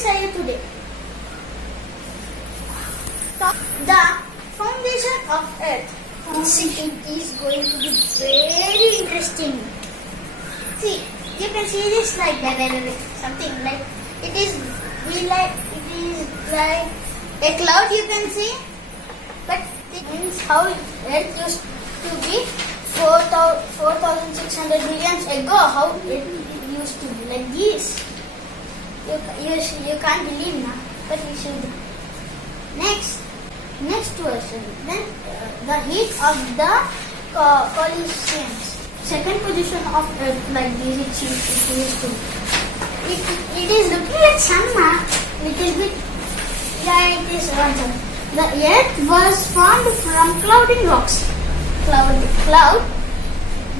decided today. The foundation of Earth. It is going to be very interesting. See, you can see this like something like it is like a cloud. You can see, but it means how Earth used to be 4,600 millions ago. How it used to be like this. You can't believe now, but you should. Next version. Then the heat of the collisions. Second position of Earth like this. It used to. It is looking like sun now. Little bit like this one. The Earth was formed from clouding rocks. Cloud.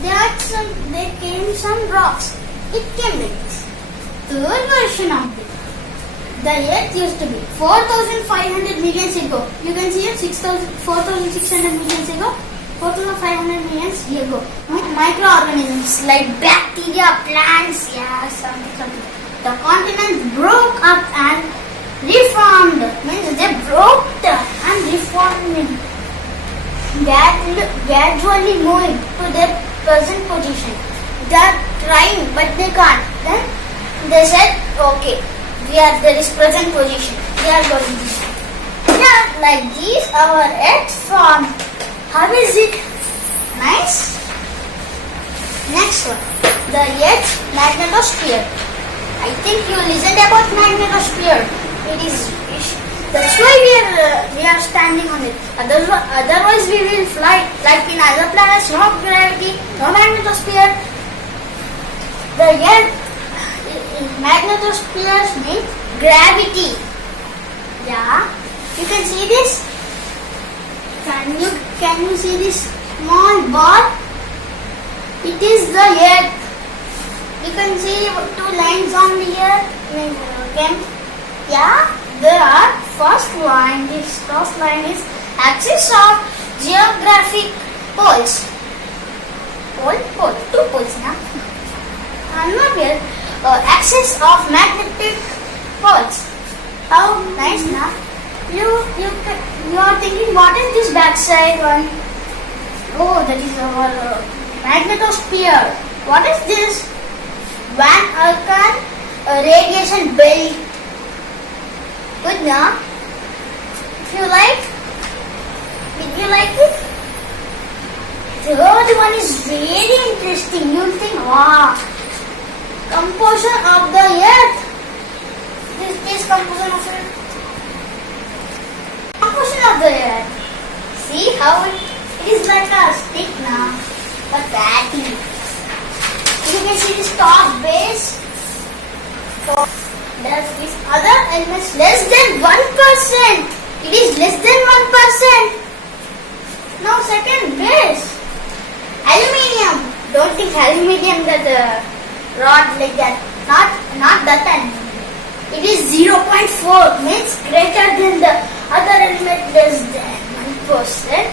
There came some rocks. It came like this. Third version of it. The Earth used to be 4,500 millions ago. You can see it 4,600 millions ago, 4,500 millions years ago. Microorganisms like bacteria, plants, something. The continents broke up and reformed. Means they broke and reformed. Gradually moving to their present position. They are trying, but they can't. Then they said, okay. There is present position. We are going to see. Yeah, like this our Earth formed. How is it? Nice. Next one. The Earth's magnetosphere. I think you listened about magnetosphere. That's why we are standing on it. Otherwise we will fly. Like in other planets, no gravity, no magnetosphere. The Earth magnetosphere means gravity. Yeah, you can see this. Can you see this small ball? It is the Earth. You can see two lines on the Earth. Yeah, there are first line. This first line is axis of geographic poles. Pole, two poles now. I'm not here. Axis of magnetic poles. How nice now? You are thinking, what is this backside one? Oh, that is our magnetosphere. What is this? Van Allen radiation belt. Good now? If you like, did you like it? Third one is very interesting. You'll think, wow. Composition of the Earth. This is composition of Earth. Composition of the Earth. See how it is like a stick now, but fatty. You can see this top base. So there's this other elements less than 1%. It is less than 1%. Now second base. Aluminium. Don't think aluminium that rod like that. Not that time. It is 0.4 means greater than the other element less than 1%.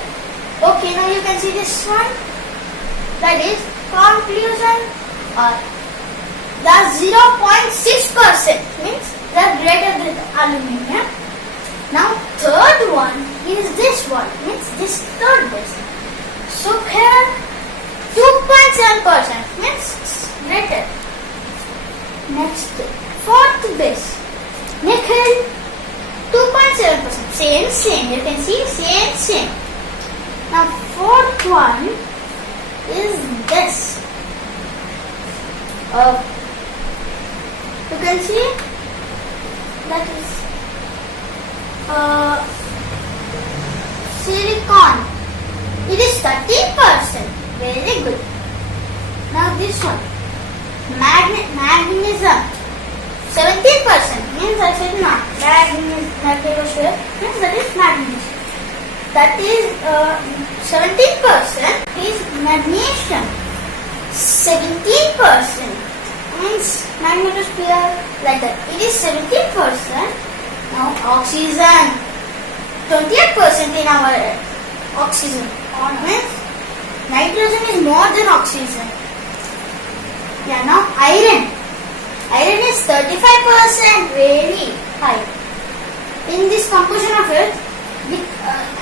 Okay, now you can see this one. That is conclusion or the 0.6% means they are greater than the aluminium. Now third one is this one means this third base. So here 2.7% means greater. Next, fourth base, nickel, 2.7%. Same. You can see same. Now fourth one is this. You can see that is silicon. It is 30%. Very good. Now this one. Magnesium 17% means I said not. Magnesium means that is magnesium. That is 17% is magnesium. 17% means magnetosphere like that. It is 17%. Now oxygen 28% in our oxygen. Means nitrogen is more than oxygen. Yeah, now iron Iron is 35%, very high. In this composition of Earth, the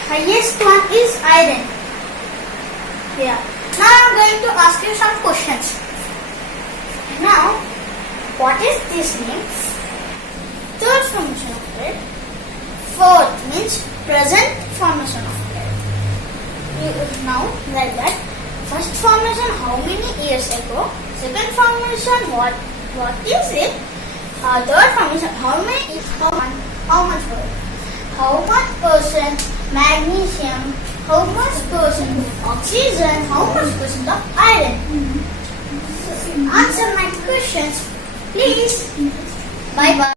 highest one is iron. Yeah. Now I am going to ask you some questions. Now, what is this name? Third formation of Earth. Fourth means present formation of Earth. Now, like that. First formation, how many years ago? Second formation, what is it? Third formation, how much gold? How much percent magnesium? How much percent oxygen? How much percent of iron? Answer my questions, please. Bye bye.